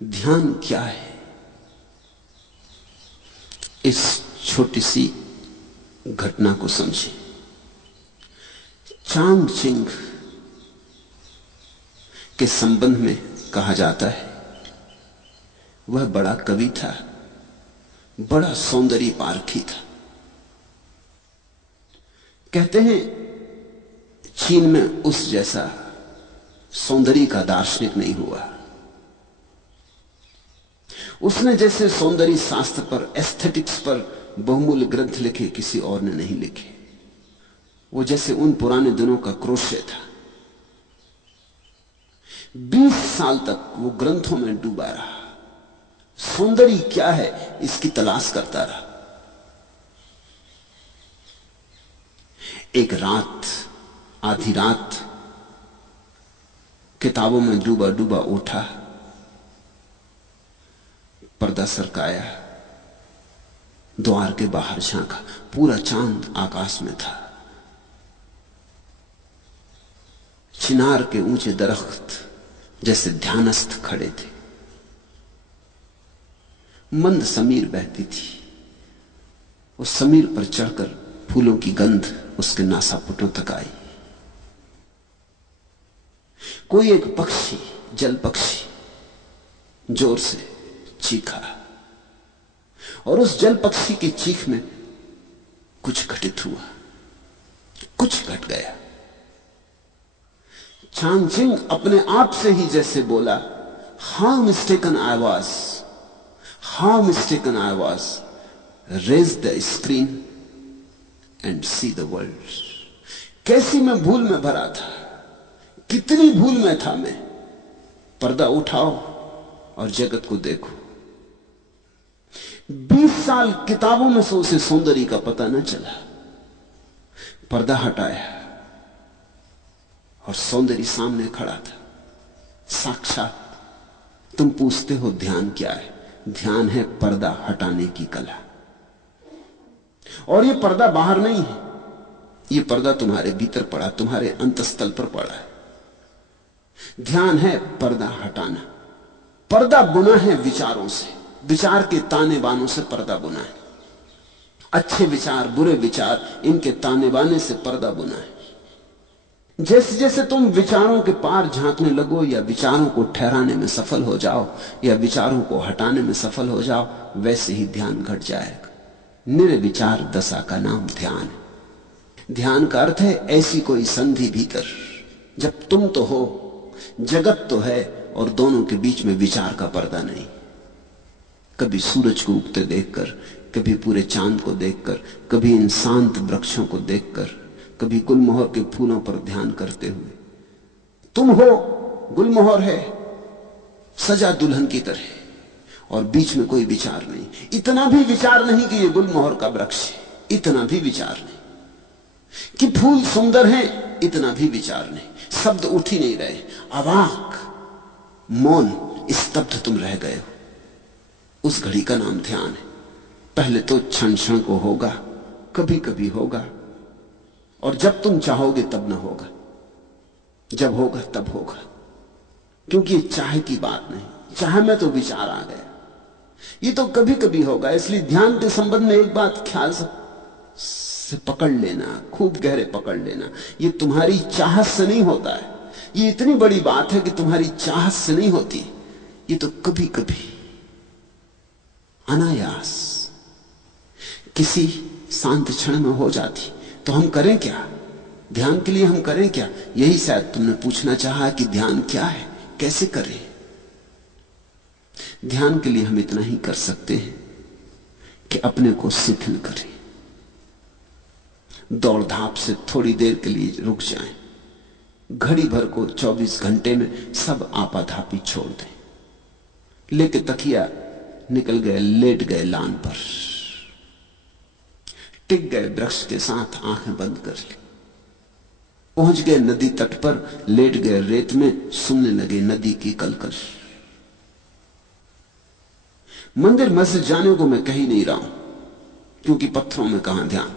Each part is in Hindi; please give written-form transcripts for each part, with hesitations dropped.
ध्यान क्या है? इस छोटी सी घटना को समझें। चांग चिंग के संबंध में कहा जाता है वह बड़ा कवि था, बड़ा सौंदर्य पारखी था। कहते हैं चीन में उस जैसा सौंदर्य का दार्शनिक नहीं हुआ। उसने जैसे सौंदर्य शास्त्र पर, एस्थेटिक्स पर बहुमूल्य ग्रंथ लिखे किसी और ने नहीं लिखे। वो जैसे उन पुराने दिनों का क्रोशे था। 20 साल तक वो ग्रंथों में डूबा रहा, सौंदर्य क्या है इसकी तलाश करता रहा। एक रात, आधी रात, किताबों में डूबा डूबा उठा, पर्दा सरकाया, द्वार के बाहर झांका, पूरा चांद आकाश में था। चिनार के ऊंचे दरख्त जैसे ध्यानस्थ खड़े थे। मंद समीर बहती थी। उस समीर पर चढ़कर फूलों की गंध उसके नासापुटों तक आई। कोई एक पक्षी, जल पक्षी जोर से चीखा और उस जल पक्षी की चीख में कुछ घटित हुआ, कुछ घट गया। चांग चिंग अपने आप से ही जैसे बोला, how mistaken I was, how mistaken I was, raise the screen and see the world. कैसी मैं भूल में भरा था, कितनी भूल में था मैं। पर्दा उठाओ और जगत को देखो। 20 साल किताबों में से उसे सौंदर्य का पता न चला। पर्दा हटाया और सौंदर्य सामने खड़ा था, साक्षात। तुम पूछते हो ध्यान क्या है? ध्यान है पर्दा हटाने की कला। और यह पर्दा बाहर नहीं है, यह पर्दा तुम्हारे भीतर पड़ा, तुम्हारे अंतस्थल पर पड़ा है। ध्यान है पर्दा हटाना। पर्दा बुना है विचारों से, विचार के ताने बानों से पर्दा बुना है। अच्छे विचार, बुरे विचार, इनके ताने बाने से पर्दा बुना है। जैसे जैसे तुम विचारों के पार झांकने लगो, या विचारों को ठहराने में सफल हो जाओ, या विचारों को हटाने में सफल हो जाओ, वैसे ही ध्यान घट जाएगा। निर्विचार दशा का नाम ध्यान है। ध्यान का अर्थ है ऐसी कोई संधि भीतर, जब तुम तो हो, जगत तो है, और दोनों के बीच में विचार का पर्दा नहीं। कभी सूरज को उगते देखकर, कभी पूरे चांद को देखकर, कभी इन शांत वृक्षों को देखकर, कभी गुलमोहर के फूलों पर ध्यान करते हुए। तुम हो, गुलमोहर है, सजा दुल्हन की तरह, और बीच में कोई विचार नहीं। इतना भी विचार नहीं कि ये गुलमोहर का वृक्ष है, इतना भी विचार नहीं कि फूल सुंदर हैं, इतना भी विचार नहीं। शब्द उठ ही नहीं रहे, अवाक, मौन, स्तब्ध तुम रह गए हो। उस घड़ी का नाम ध्यान है। पहले तो क्षण क्षण को होगा, कभी कभी होगा, और जब तुम चाहोगे तब ना होगा, जब होगा तब होगा। क्योंकि ये चाह की बात नहीं, चाह में तो विचार आ गया। ये तो कभी कभी होगा। इसलिए ध्यान के संबंध में एक बात ख्याल से पकड़ लेना, खूब गहरे पकड़ लेना, ये तुम्हारी चाहत से नहीं होता है। ये इतनी बड़ी बात है कि तुम्हारी चाहत से नहीं होती। ये तो कभी कभी अनायास किसी शांत क्षण में हो जाती। तो हम करें क्या? ध्यान के लिए हम करें क्या? यही शायद तुमने पूछना चाहा कि ध्यान क्या है, कैसे करें। ध्यान के लिए हम इतना ही कर सकते हैं कि अपने को शिथिल करें, दौड़ धाप से थोड़ी देर के लिए रुक जाएं, घड़ी भर को 24 घंटे में सब आपाधापी छोड़ दें। लेके तकिया निकल गए, लेट गए लान पर, टिक गए वृक्ष के साथ, आंखें बंद कर ली, पहुंच गए नदी तट पर, लेट गए रेत में, सुनने लगे नदी की कलकल। मंदिर मस्जिद जाने को मैं कह ही नहीं रहा हूं, क्योंकि पत्थरों में कहां ध्यान।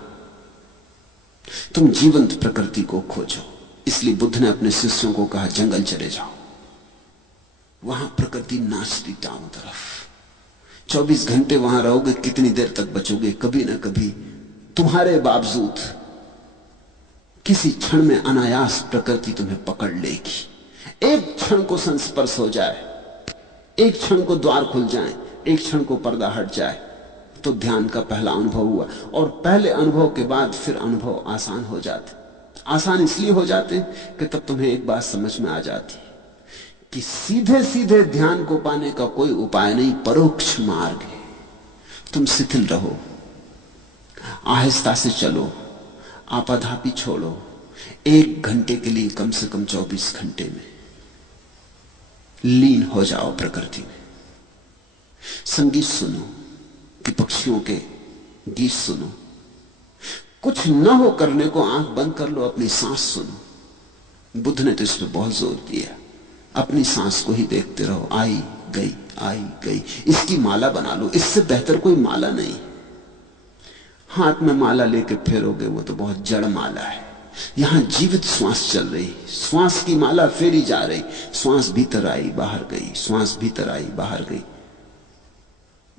तुम जीवंत प्रकृति को खोजो। इसलिए बुद्ध ने अपने शिष्यों को कहा, जंगल चले जाओ। वहां प्रकृति नाचती चारों तरफ। 24 घंटे वहां रहोगे, कितनी देर तक बचोगे? कभी ना कभी तुम्हारे बावजूद किसी क्षण में अनायास प्रकृति तुम्हें पकड़ लेगी। एक क्षण को संस्पर्श हो जाए, एक क्षण को द्वार खुल जाए, एक क्षण को पर्दा हट जाए, तो ध्यान का पहला अनुभव हुआ। और पहले अनुभव के बाद फिर अनुभव आसान हो जाते। आसान इसलिए हो जाते कि तब तुम्हें एक बात समझ में आ जाती कि सीधे सीधे ध्यान को पाने का कोई उपाय नहीं, परोक्ष मार्ग है। तुम शिथिल रहो, आहिस्ता से चलो, आपाधापी छोड़ो। 1 घंटे के लिए कम से कम 24 घंटे में लीन हो जाओ प्रकृति में। संगीत सुनो कि पक्षियों के गीत सुनो। कुछ न हो करने को आंख बंद कर लो, अपनी सांस सुनो। बुद्ध ने तो इस पर बहुत जोर दिया, अपनी सांस को ही देखते रहो, आई गई आई गई। इसकी माला बना लो, इससे बेहतर कोई माला नहीं। हाथ में माला लेके फेरोगे वो तो बहुत जड़ माला है। यहां जीवित श्वास चल रही, श्वास की माला फेरी जा रही। श्वास भीतर आई बाहर गई, श्वास भीतर आई बाहर गई।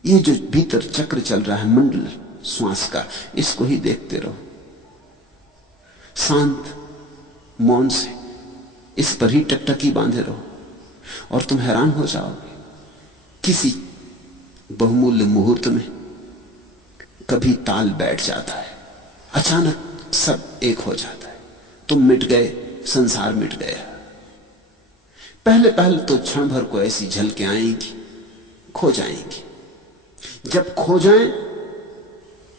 ये जो भीतर चक्र चल रहा है मंडल श्वास का, इसको ही देखते रहो शांत मौन से। इस पर ही टकटकी बांधे रहो और तुम हैरान हो जाओगे। किसी बहुमूल्य मुहूर्त में कभी ताल बैठ जाता है, अचानक सब एक हो जाता है। तुम मिट गए, संसार मिट गया। पहले पहले तो क्षण भर को ऐसी झलकें आएंगी, खो जाएंगी। जब खो जाएं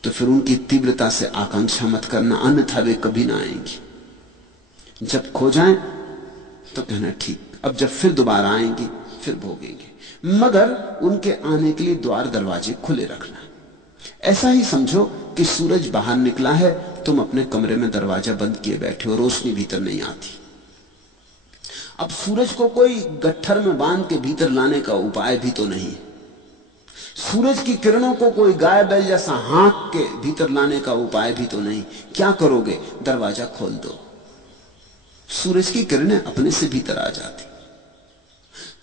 तो फिर उनकी तीव्रता से आकांक्षा मत करना, अन्यथा वे कभी ना आएंगी। जब खो जाएं तो कहना ठीक, अब जब फिर दोबारा आएंगी फिर भोगेंगे। मगर उनके आने के लिए द्वार दरवाजे खुले रखना। ऐसा ही समझो कि सूरज बाहर निकला है, तुम अपने कमरे में दरवाजा बंद किए बैठे हो, रोशनी भीतर नहीं आती। अब सूरज को कोई गट्ठर में बांध के भीतर लाने का उपाय भी तो नहीं। सूरज की किरणों को कोई गाय बैल जैसा हाँक के भीतर लाने का उपाय भी तो नहीं। क्या करोगे? दरवाजा खोल दो, सूरज की किरणें अपने से भीतर आ जाती।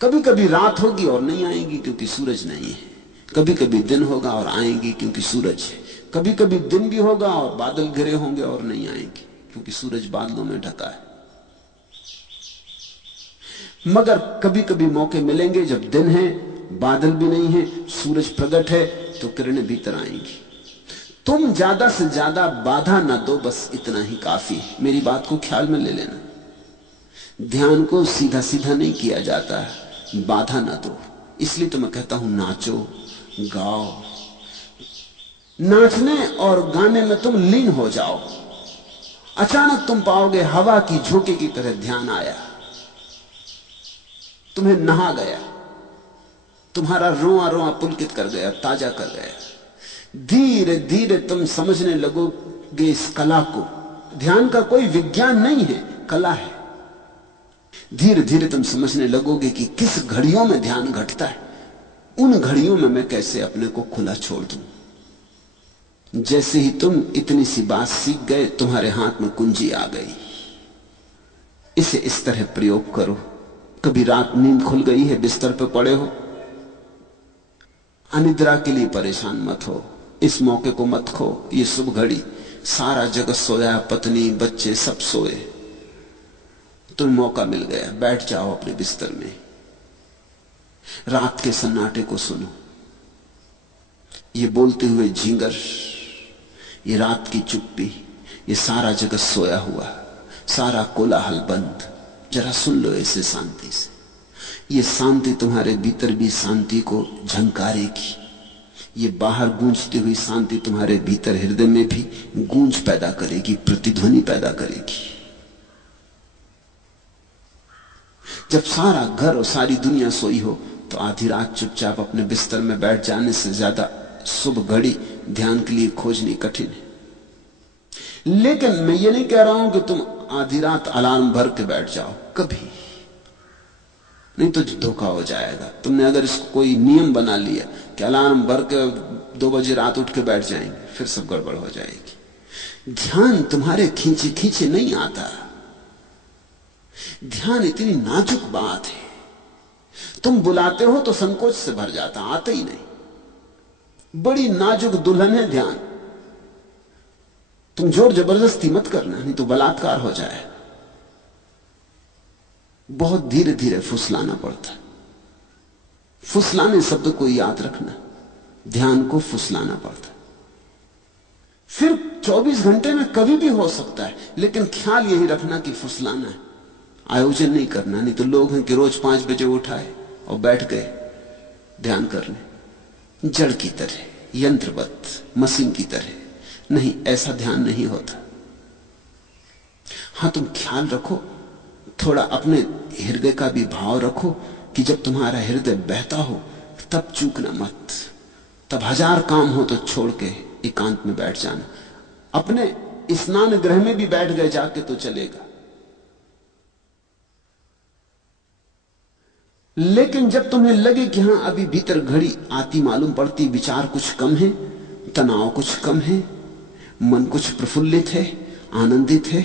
कभी कभी रात होगी और नहीं आएंगी क्योंकि सूरज नहीं है। कभी कभी दिन होगा और आएंगी क्योंकि सूरज है। कभी कभी दिन भी होगा और बादल घिरे होंगे और नहीं आएंगे क्योंकि सूरज बादलों में ढका है। मगर कभी कभी मौके मिलेंगे जब दिन है, बादल भी नहीं है, सूरज प्रकट है, तो किरणें भीतर आएंगी। तुम ज्यादा से ज्यादा बाधा ना दो, बस इतना ही काफी है। मेरी बात को ख्याल में ले लेना। ध्यान को सीधा सीधा नहीं किया जाता है, बाधा ना दो। इसलिए तो मैं कहता हूं नाचो गाओ। नाचने और गाने में तुम लीन हो जाओ। अचानक तुम पाओगे हवा की झोंके की तरह ध्यान आया, तुम्हें नहा गया, तुम्हारा रोआ रोआ पुलकित कर गया, ताजा कर गया। धीरे धीरे तुम समझने लगोगे इस कला को। ध्यान का कोई विज्ञान नहीं है, कला है। धीरे धीरे तुम समझने लगोगे कि किस घड़ियों में ध्यान घटता है। उन घड़ियों में मैं कैसे अपने को खुला छोड़ दूं। जैसे ही तुम इतनी सी बात सीख गए, तुम्हारे हाथ में कुंजी आ गई। इसे इस तरह प्रयोग करो। कभी रात नींद खुल गई है, बिस्तर पर पड़े हो, अनिद्रा के लिए परेशान मत हो। इस मौके को मत खो। ये शुभ घड़ी, सारा जगत सोया, पत्नी बच्चे सब सोए, तुम मौका मिल गया। बैठ जाओ अपने बिस्तर में, रात के सन्नाटे को सुनो। ये बोलते हुए झींगर, ये रात की चुप्पी, ये सारा जगत सोया हुआ, सारा कोलाहल बंद। जरा सुन लो इसे शांति से। ये शांति तुम्हारे भीतर भी शांति को झंकारेगी। ये बाहर गूंजती हुई शांति तुम्हारे भीतर हृदय में भी गूंज पैदा करेगी, प्रतिध्वनि पैदा करेगी। जब सारा घर और सारी दुनिया सोई हो तो आधी रात चुपचाप अपने बिस्तर में बैठ जाने से ज्यादा शुभ घड़ी ध्यान के लिए खोजनी कठिन है। लेकिन मैं ये नहीं कह रहा हूं कि तुम आधी रात अलार्म भर के बैठ जाओ, कभी नहीं, तो धोखा हो जाएगा। तुमने अगर इसको कोई नियम बना लिया कि अलार्म भर के 2 बजे रात उठ के बैठ जाएंगे, फिर सब गड़बड़ हो जाएगी। ध्यान तुम्हारे खींचे खींचे नहीं आता। ध्यान इतनी नाजुक बात है तुम बुलाते हो तो संकोच से भर जाता, आते ही नहीं। बड़ी नाजुक दुल्हन है ध्यान। तुम जोर जबरदस्ती मत करना, नहीं तो बलात्कार हो जाए। बहुत धीरे धीरे फुसलाना पड़ता है। फुसलाने शब्द को याद रखना, ध्यान को फुसलाना पड़ता है। फिर 24 घंटे में कभी भी हो सकता है, लेकिन ख्याल यही रखना कि फुसलाना है, आयोजन नहीं करना। नहीं तो लोग हैं कि रोज 5 बजे उठाए और बैठ गए ध्यान करने, जड़ की तरह, यंत्रवत, मशीन की तरह। नहीं, ऐसा ध्यान नहीं होता। हां, तुम ख्याल रखो, थोड़ा अपने हृदय का भी भाव रखो कि जब तुम्हारा हृदय बहता हो तब चूकना मत। तब 1000 काम हो तो छोड़ के एकांत में बैठ जाना। अपने स्नान गृह में भी बैठ गए जाके तो चलेगा, लेकिन जब तुम्हें लगे कि हां अभी भीतर घड़ी आती मालूम पड़ती, विचार कुछ कम है, तनाव कुछ कम है, मन कुछ प्रफुल्लित है, आनंदित है,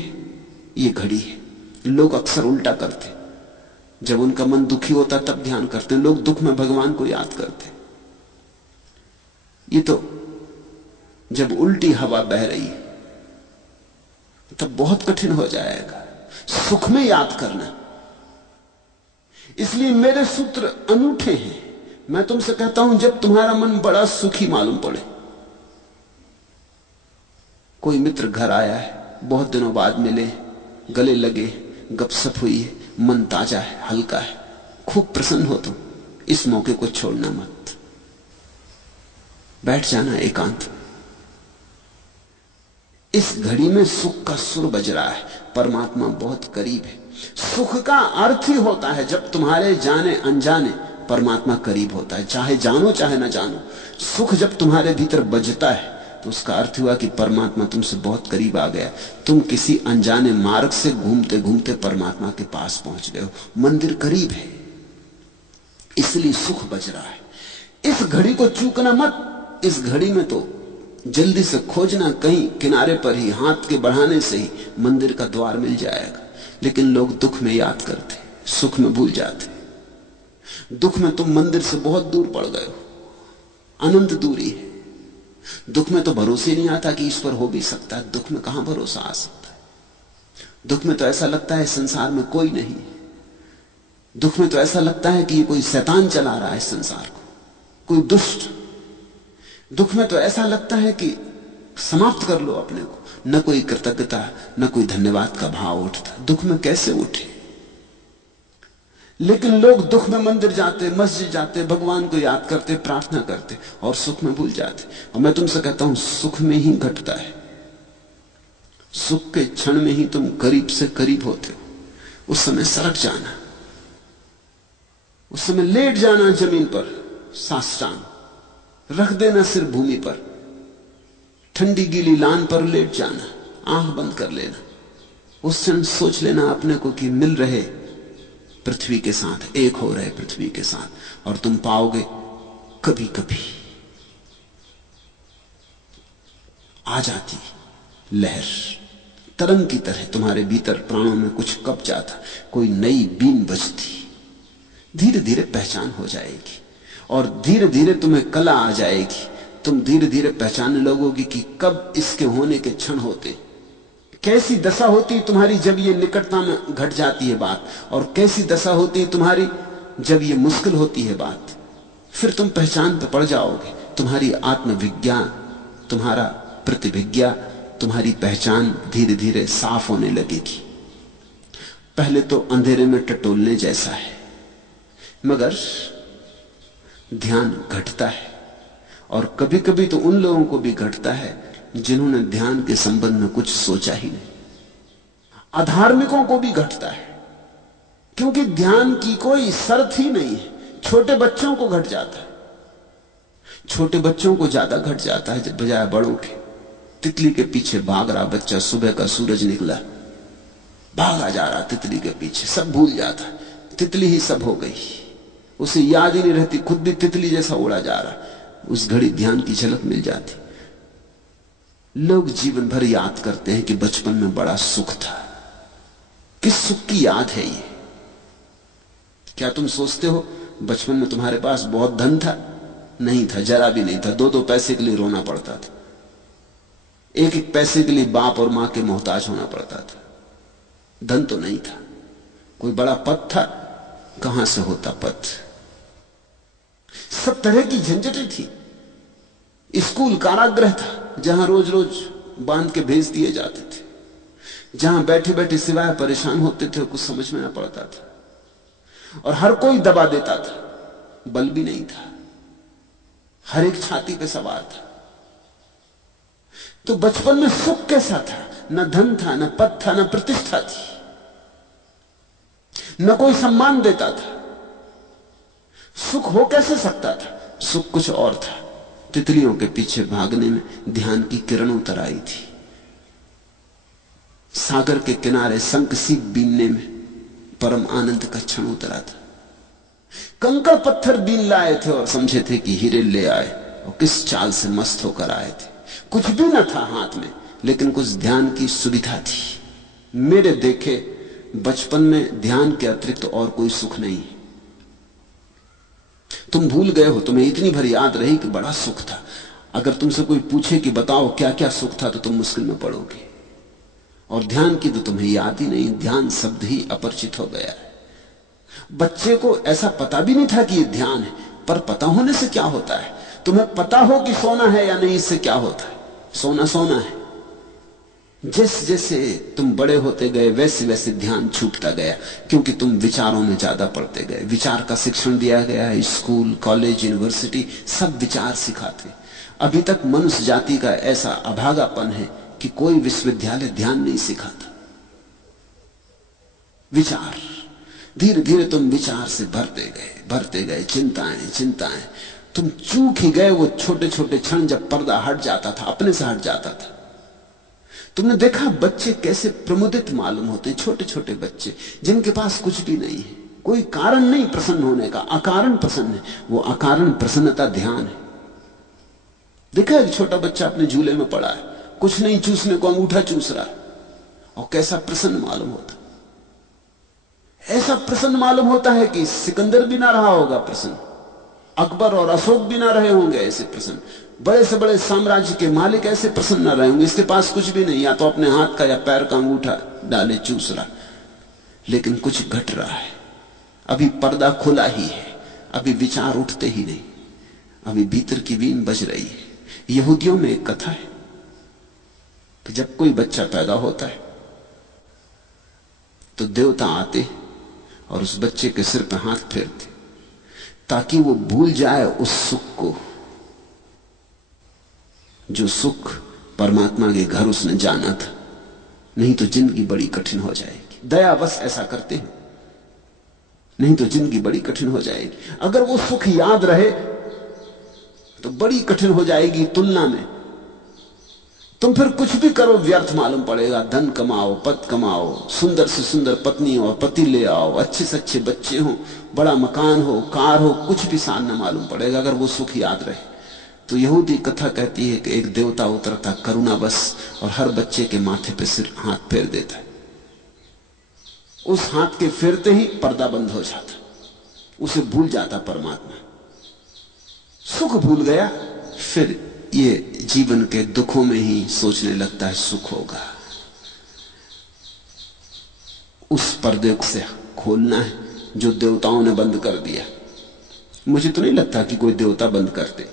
ये घड़ी है। लोग अक्सर उल्टा करते, जब उनका मन दुखी होता तब ध्यान करते। लोग दुख में भगवान को याद करते। ये तो जब उल्टी हवा बह रही है तब बहुत कठिन हो जाएगा सुख में याद करना। इसलिए मेरे सूत्र अनूठे हैं। मैं तुमसे कहता हूं, जब तुम्हारा मन बड़ा सुखी मालूम पड़े, कोई मित्र घर आया है, बहुत दिनों बाद मिले, गले लगे, गपशप हुई है, मन ताजा है, हल्का है, खूब प्रसन्न हो तुम, इस मौके को छोड़ना मत। बैठ जाना एकांत में। इस घड़ी में सुख का सुर बज रहा है, परमात्मा बहुत करीब है। सुख का अर्थ ही होता है जब तुम्हारे जाने अनजाने परमात्मा करीब होता है, चाहे जानो चाहे ना जानो। सुख जब तुम्हारे भीतर बजता है तो उसका अर्थ हुआ कि परमात्मा तुमसे बहुत करीब आ गया। तुम किसी अनजाने मार्ग से घूमते घूमते परमात्मा के पास पहुंच गए हो, मंदिर करीब है, इसलिए सुख बज रहा है। इस घड़ी को चूकना मत। इस घड़ी में तो जल्दी से खोजना, कहीं किनारे पर ही हाथ के बढ़ाने से ही मंदिर का द्वार मिल जाएगा। लेकिन लोग दुख में याद करते, सुख में भूल जाते। दुख में तुम मंदिर से बहुत दूर पड़ गए हो, अनंत दूरी है। दुख में तो भरोसे नहीं आता कि ईश्वर हो भी सकता है। दुख में कहां भरोसा आ सकता है? दुख में तो ऐसा लगता है संसार में कोई नहीं है। दुख में तो ऐसा लगता है कि ये कोई शैतान चला रहा है संसार को, कोई दुष्ट। दुख में तो ऐसा लगता है कि समाप्त कर लो अपने को। न कोई कृतज्ञता, न कोई धन्यवाद का भाव उठता। दुख में कैसे उठे? लेकिन लोग दुख में मंदिर जाते, मस्जिद जाते, भगवान को याद करते, प्रार्थना करते और सुख में भूल जाते। और मैं तुमसे कहता हूं, सुख में ही घटता है। सुख के क्षण में ही तुम करीब से करीब होते हो। उस समय सरक जाना, उस समय लेट जाना जमीन पर, साष्टांग रख देना सिर भूमि पर, ठंडी गीली लान पर लेट जाना, आंख बंद कर लेना। उस क्षण सोच लेना अपने को कि मिल रहे पृथ्वी के साथ, एक हो रहे पृथ्वी के साथ। और तुम पाओगे कभी कभी आ जाती लहर, तरंग की तरह तुम्हारे भीतर प्राणों में कुछ कब जाता, कोई नई बीन बजती। धीरे धीरे पहचान हो जाएगी और धीरे धीरे तुम्हें कला आ जाएगी। तुम धीरे धीरे पहचानने लगोगी कि कब इसके होने के क्षण होते, कैसी दशा होती तुम्हारी जब ये निकटता में घट जाती है बात, और कैसी दशा होती तुम्हारी जब ये मुश्किल होती है बात। फिर तुम पहचान पे पड़ जाओगे। तुम्हारी आत्मविज्ञान, तुम्हारा प्रतिभिज्ञा, तुम्हारी पहचान धीरे धीरे साफ होने लगेगी। पहले तो अंधेरे में टटोलने जैसा है, मगर ध्यान घटता है। और कभी कभी तो उन लोगों को भी घटता है जिन्होंने ध्यान के संबंध में कुछ सोचा ही नहीं। अधार्मिकों को भी घटता है, क्योंकि ध्यान की कोई शर्त ही नहीं है। छोटे बच्चों को घट जाता है, छोटे बच्चों को ज्यादा घट जाता है बजाय बड़ों के। तितली के पीछे भाग रहा बच्चा, सुबह का सूरज निकला, भागा जा रहा तितली के पीछे, सब भूल जाता है, तितली ही सब हो गई, उसे याद ही नहीं रहती, खुद भी तितली जैसा उड़ा जा रहा। उस घड़ी ध्यान की झलक मिल जाती। लोग जीवन भर याद करते हैं कि बचपन में बड़ा सुख था। किस सुख की याद है ये? क्या तुम सोचते हो बचपन में तुम्हारे पास बहुत धन था? नहीं था, जरा भी नहीं था। 2-2 पैसे के लिए रोना पड़ता था, 1-1 पैसे के लिए बाप और मां के मोहताज होना पड़ता था। धन तो नहीं था। कोई बड़ा पद था? कहां से होता पद? सब तरह की झंझटें थी। स्कूल कारागृह था, जहां रोज रोज बांध के भेज दिए जाते थे, जहां बैठे बैठे सिवाय परेशान होते थे, कुछ समझ में ना पड़ता था, और हर कोई दबा देता था। बल भी नहीं था, हर एक छाती पे सवार था। तो बचपन में सुख कैसा था? न धन था, न पद था, न प्रतिष्ठा थी, न कोई सम्मान देता था। सुख हो कैसे सकता था? सुख कुछ और था। तितलियों के पीछे भागने में ध्यान की किरण उतर आई थी। सागर के किनारे शंख सीप बीनने में परम आनंद का क्षण उतरा था। कंकड़ पत्थर बीन लाए थे और समझे थे कि हीरे ले आए, और किस चाल से मस्त होकर आए थे। कुछ भी न था हाथ में, लेकिन कुछ ध्यान की सुविधा थी। मेरे देखे बचपन में ध्यान के अतिरिक्त और कोई सुख नहीं है। तुम भूल गए हो, तुम्हें इतनी भर याद रही कि बड़ा सुख था। अगर तुमसे कोई पूछे कि बताओ क्या क्या सुख था, तो तुम मुश्किल में पड़ोगे। और ध्यान की तो तुम्हें याद ही नहीं, ध्यान शब्द ही अपरिचित हो गया है। बच्चे को ऐसा पता भी नहीं था कि यह ध्यान है, पर पता होने से क्या होता है? तुम्हें पता हो कि सोना है या नहीं, इससे क्या होता है? सोना सोना है। जैसे जैसे तुम बड़े होते गए, वैसे वैसे ध्यान छूटता गया, क्योंकि तुम विचारों में ज्यादा पढ़ते गए। विचार का शिक्षण दिया गया है, स्कूल, कॉलेज, यूनिवर्सिटी सब विचार सिखाते। अभी तक मनुष्य जाति का ऐसा अभागापन है कि कोई विश्वविद्यालय ध्यान नहीं सिखाता। विचार, धीरे धीरे तुम विचार से भरते गए, चिंताएं चिंताएं। तुम चूक ही गए वो छोटे छोटे क्षण जब पर्दा हट जाता था, अपने से हट जाता था। तुमने देखा बच्चे कैसे प्रमुदित मालूम होते हैं, छोटे छोटे बच्चे जिनके पास कुछ भी नहीं है, कोई कारण नहीं प्रसन्न होने का, अकारण प्रसन्न है। वो अकारण प्रसन्नता ध्यान है। देखा एक छोटा बच्चा अपने झूले में पड़ा है, कुछ नहीं चूसने को अंगूठा चूस रहा है, और कैसा प्रसन्न मालूम होता। ऐसा प्रसन्न मालूम होता है कि सिकंदर भी ना रहा होगा प्रसन्न, अकबर और अशोक भी ना रहे होंगे ऐसे प्रसन्न, बड़े से बड़े साम्राज्य के मालिक ऐसे प्रसन्न ना रहे होंगे। इसके पास कुछ भी नहीं, या तो अपने हाथ का या पैर का अंगूठा डाले चूस रहा, लेकिन कुछ घट रहा है। अभी पर्दा खुला ही है, अभी विचार उठते ही नहीं, अभी भीतर की वीण बज रही है। यहूदियों में एक कथा है कि जब कोई बच्चा पैदा होता है तो देवता आते और उस बच्चे के सिर पर हाथ फेरते, ताकि वो भूल जाए उस सुख को, जो सुख परमात्मा के घर उसने जाना था। नहीं तो जिंदगी बड़ी कठिन हो जाएगी। दया बस ऐसा करते हैं, नहीं तो जिंदगी बड़ी कठिन हो जाएगी। अगर वो सुख याद रहे तो बड़ी कठिन हो जाएगी तुलना में। तुम फिर कुछ भी करो व्यर्थ मालूम पड़ेगा। धन कमाओ, पद कमाओ, सुंदर से सुंदर पत्नी और पति ले आओ, अच्छे से अच्छे बच्चे हो, बड़ा मकान हो, कार हो, कुछ भी सान न मालूम पड़ेगा अगर वो सुख याद रहे। तो यहूदी कथा कहती है कि एक देवता उतरता करुणा बस, और हर बच्चे के माथे पे सिर हाथ फेर देता है। उस हाथ के फेरते ही पर्दा बंद हो जाता, उसे भूल जाता परमात्मा, सुख भूल गया। फिर ये जीवन के दुखों में ही सोचने लगता है सुख होगा। उस पर्दे से खोलना है जो देवताओं ने बंद कर दिया। मुझे तो नहीं लगता कि कोई देवता बंद करते,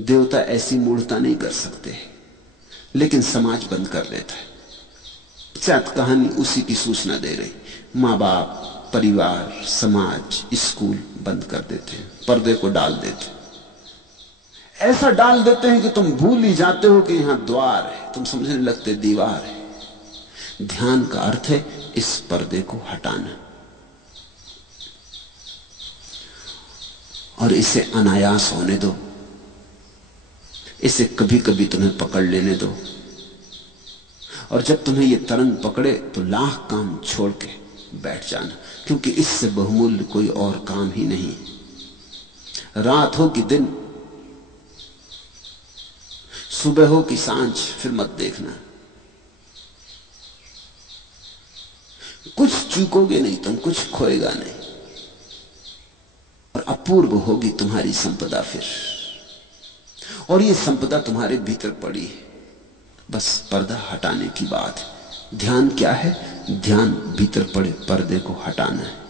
देवता ऐसी मूढ़ता नहीं कर सकते, लेकिन समाज बंद कर देता है। शायद कहानी उसी की सूचना दे रही। माँ बाप, परिवार, समाज, स्कूल बंद कर देते हैं, पर्दे को डाल देते हैं। ऐसा डाल देते हैं कि तुम भूल ही जाते हो कि यहां द्वार है, तुम समझने लगते दीवार है। ध्यान का अर्थ है इस पर्दे को हटाना, और इसे अनायास होने दो, इसे कभी कभी तुम्हें पकड़ लेने दो। और जब तुम्हें यह तरंग पकड़े तो लाख काम छोड़ के बैठ जाना, क्योंकि इससे बहुमूल्य कोई और काम ही नहीं। रात हो कि दिन, सुबह हो कि सांझ, फिर मत देखना। कुछ चूकोगे नहीं तुम, कुछ खोएगा नहीं। अपूर्व होगी तुम्हारी संपदा फिर। और ये संपदा तुम्हारे भीतर पड़ी है, बस पर्दा हटाने की बात है। ध्यान क्या है? ध्यान भीतर पड़े पर्दे को हटाना है।